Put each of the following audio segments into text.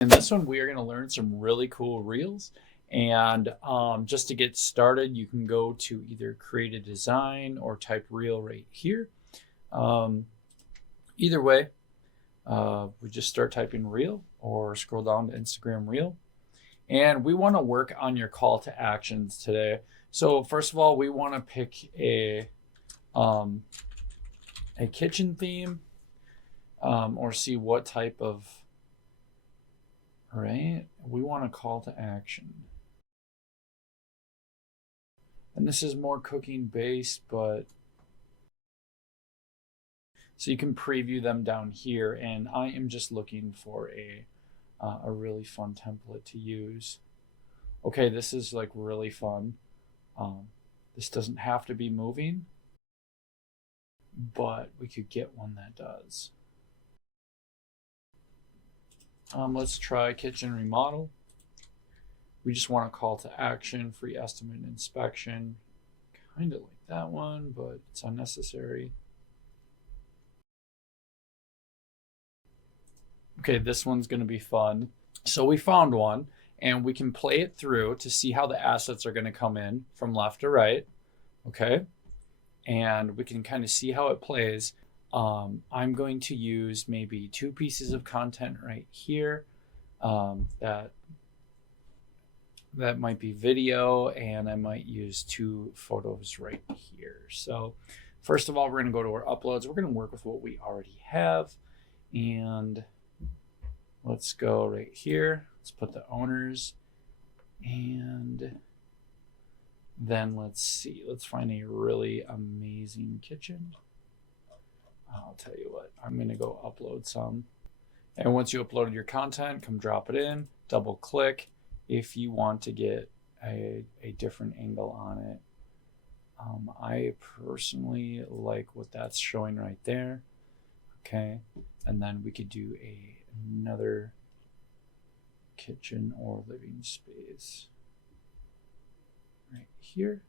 In this one, we are going to learn some really cool reels. And just to get started, you can go to either create a design or type reel right here. Either way, we just start typing reel or scroll down to Instagram reel. And we want to work on your call to actions today. So first of all, we want to pick a kitchen theme or see what type of, right? We want a call to action. And this is more cooking based, but so you can preview them down here. And I am just looking for a really fun template to use. Okay, this is like really fun. This doesn't have to be moving, but we could get one that does. Let's try kitchen remodel. We just want a call to action, free estimate and inspection. Kind of like that one, but it's unnecessary. Okay, this one's going to be fun. So we found one, and we can play it through to see how the assets are going to come in from left to right. Okay, and we can kind of see how it plays. I'm going to use maybe 2 pieces of content right here. That might be video, and I might use 2 photos right here. So first of all, we're going to go to our uploads. We're going to work with what we already have, and let's go right here. Let's put the owners, and then let's see. Let's find a really amazing kitchen. I'll tell you what, I'm going to go upload some. And once you uploaded your content, come drop it in, double click if you want to get a different angle on it. I personally like what that's showing right there. Okay, and then we could do another kitchen or living space right here.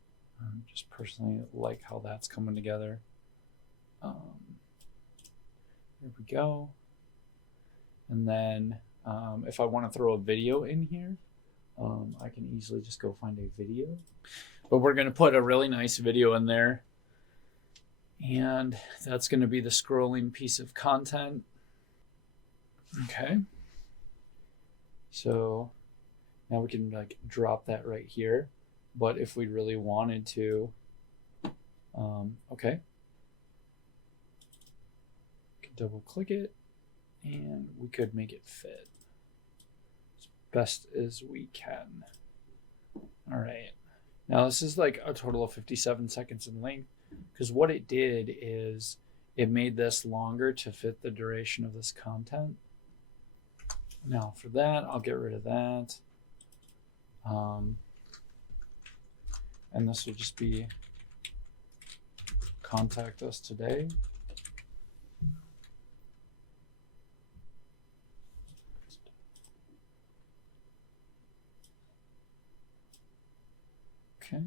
Just personally like how that's coming together. Here we go. And then if I want to throw a video in here, I can easily just go find a video. But we're going to put a really nice video in there. And that's going to be the scrolling piece of content. Okay. So now we can like drop that right here. But if we really wanted to, okay. Double click it, and we could make it fit as best as we can. All right, now this is like a total of 57 seconds in length, because what it did is it made this longer to fit the duration of this content. Now for that, I'll get rid of that, and this will just be contact us today. Okay.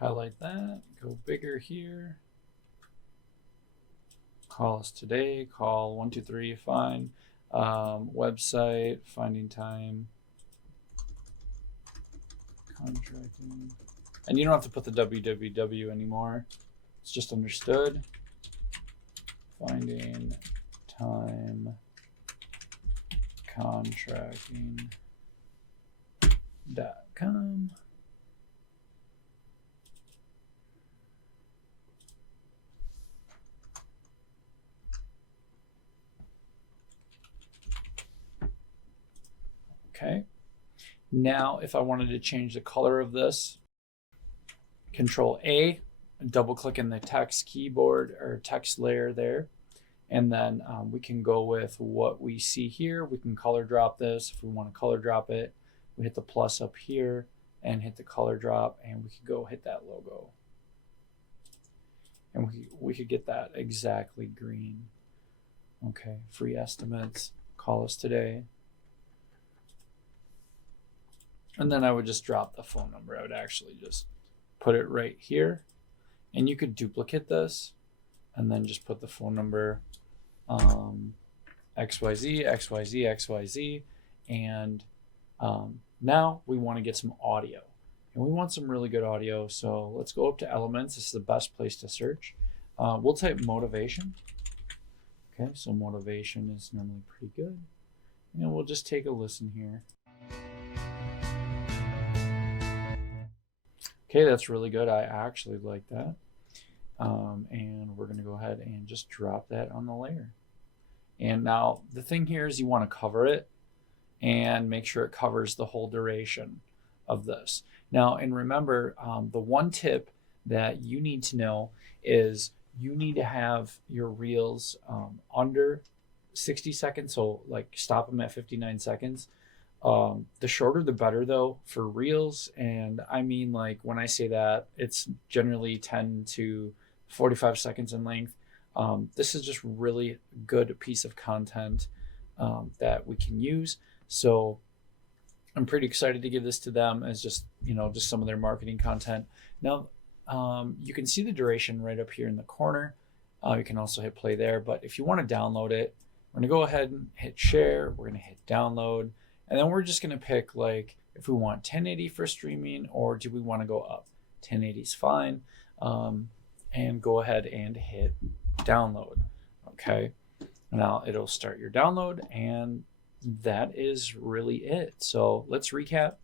Highlight that, go bigger here. Call us today, call 123, fine. Website, finding time, contracting. And you don't have to put the www anymore. It's just understood. Finding time, contracting.com. Okay. Now, if I wanted to change the color of this, Control A, double click in the text keyboard or text layer there, And then we can go with what we see here. We can color drop this. If we want to color drop it, we hit the plus up here and hit the color drop, and we could go hit that logo. And we could get that exactly green. Okay, free estimates, call us today. And then I would just drop the phone number. I would actually just put it right here. And you could duplicate this and then just put the phone number XYZ, XYZ, XYZ. And now we want to get some audio. And we want some really good audio. So let's go up to Elements. This is the best place to search. We'll type motivation. Okay, so motivation is normally pretty good. And we'll just take a listen here. Okay, that's really good. I actually like that. And we're going to go ahead and just drop that on the layer. And now the thing here is you want to cover it and make sure it covers the whole duration of this. Now, and remember, the one tip that you need to know is you need to have your reels under 60 seconds. So like stop them at 59 seconds. The shorter the better though for reels. And I mean, like when I say that, it's generally 10 to 45 seconds in length. This is just really good piece of content that we can use. So I'm pretty excited to give this to them as just, just some of their marketing content. Now, you can see the duration right up here in the corner. You can also hit play there, but if you want to download it, we're going to go ahead and hit share. We're going to hit download. And then we're just going to pick like if we want 1080 for streaming or do we want to go up. 1080 is fine. And go ahead and hit download. Okay. Now it'll start your download and that is really it. So let's recap.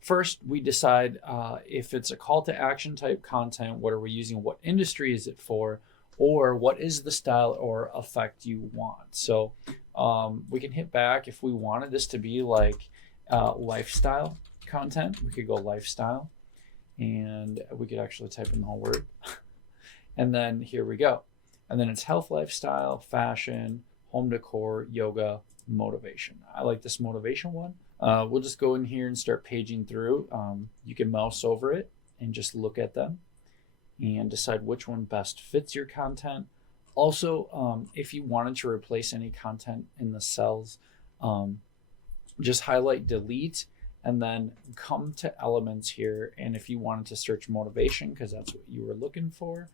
First, we decide if it's a call to action type content, what are we using? What industry is it for? Or what is the style or effect you want? So we can hit back if we wanted this to be like lifestyle content. We could go lifestyle and we could actually type in the whole word. And then here we go. And then it's health, lifestyle, fashion, home decor, yoga, motivation. I like this motivation one. We'll just go in here and start paging through. You can mouse over it and just look at them and decide which one best fits your content. Also, if you wanted to replace any content in the cells, just highlight delete and then come to elements here. And if you wanted to search motivation, because that's what you were looking for,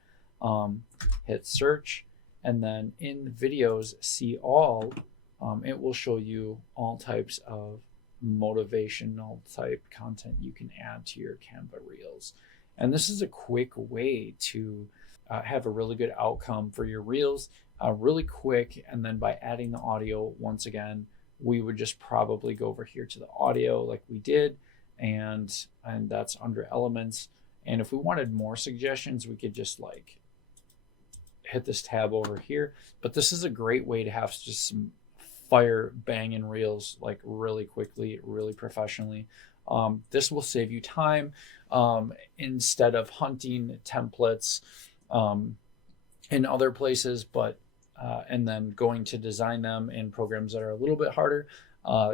hit search. And then in videos, see all, it will show you all types of motivational type content you can add to your Canva Reels. And this is a quick way to have a really good outcome for your Reels, really quick. And then by adding the audio, once again, we would just probably go over here to the audio like we did, and that's under elements. And if we wanted more suggestions, we could just like hit this tab over here. But this is a great way to have just some fire banging Reels like really quickly, really professionally. This will save you time instead of hunting templates in other places, but and then going to design them in programs that are a little bit harder,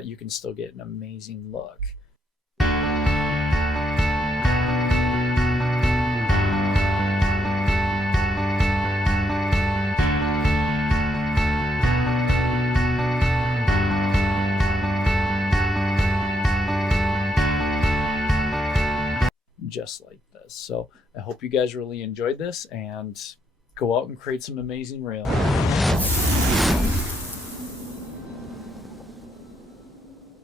you can still get an amazing look. Just like this. So I hope you guys really enjoyed this and go out and create some amazing reels.